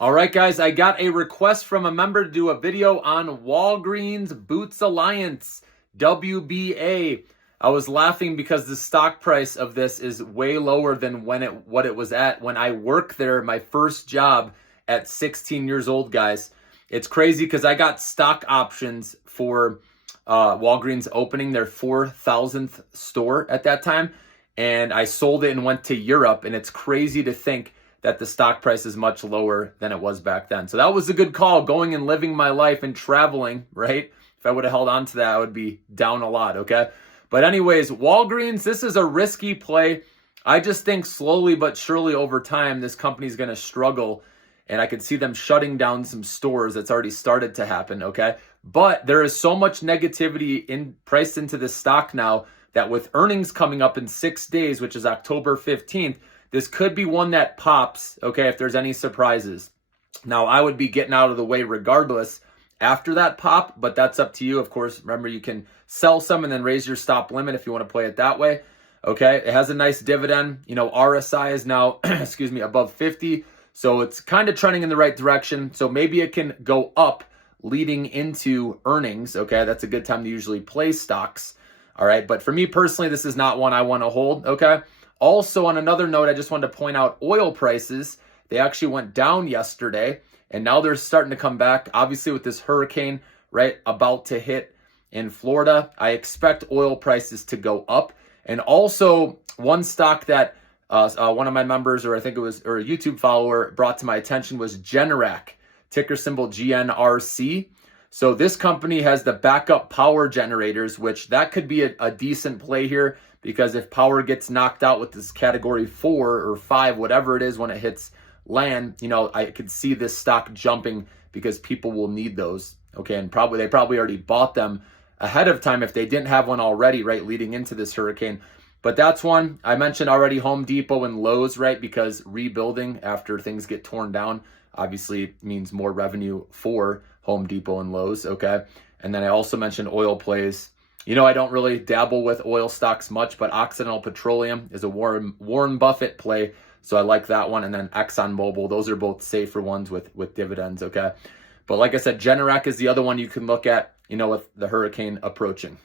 All right, guys, I got a request from a member to do a video on Walgreens Boots Alliance, WBA. I was laughing because the stock price of this is way lower than what it was at when I worked there, my first job at 16 years old, guys. It's crazy because I got stock options for Walgreens opening their 4,000th store at that time, and I sold it and went to Europe, and it's crazy to think that the stock price is much lower than it was back then. So that was a good call, going and living my life and traveling, right? If I would have held on to that, I would be down a lot, okay? But anyways, Walgreens, this is a risky play. I just think slowly but surely over time, this company's going to struggle, and I could see them shutting down some stores. That's already started to happen, okay? But there is so much negativity priced into this stock now that with earnings coming up in 6 days, which is October 15th, this could be one that pops, okay, if there's any surprises. Now, I would be getting out of the way regardless after that pop, but that's up to you. Of course, remember, you can sell some and then raise your stop limit if you want to play it that way, okay? It has a nice dividend. You know, RSI is now, excuse me, above 50, so it's kind of trending in the right direction. So maybe it can go up leading into earnings, okay? That's a good time to usually play stocks, all right? But for me personally, this is not one I want to hold, okay? Also, on another note, I just wanted to point out oil prices. They actually went down yesterday, and now they're starting to come back. Obviously, with this hurricane, right, about to hit in Florida, I expect oil prices to go up. And also, one stock that one of my members, or I think it was, or a YouTube follower, brought to my attention was Generac, ticker symbol GNRC. So this company has the backup power generators, which that could be a decent play here, because if power gets knocked out with this category 4 or 5, whatever it is, when it hits land, you know, I could see this stock jumping because people will need those. Okay, and they probably already bought them ahead of time if they didn't have one already, right, leading into this hurricane. But that's one. I mentioned already Home Depot and Lowe's, right, because rebuilding after things get torn down obviously means more revenue for Home Depot and Lowe's, okay? And then I also mentioned oil plays. You know, I don't really dabble with oil stocks much, but Occidental Petroleum is a Warren Buffett play, so I like that one. And then ExxonMobil, those are both safer ones with dividends, okay? But like I said, Generac is the other one you can look at, you know, with the hurricane approaching.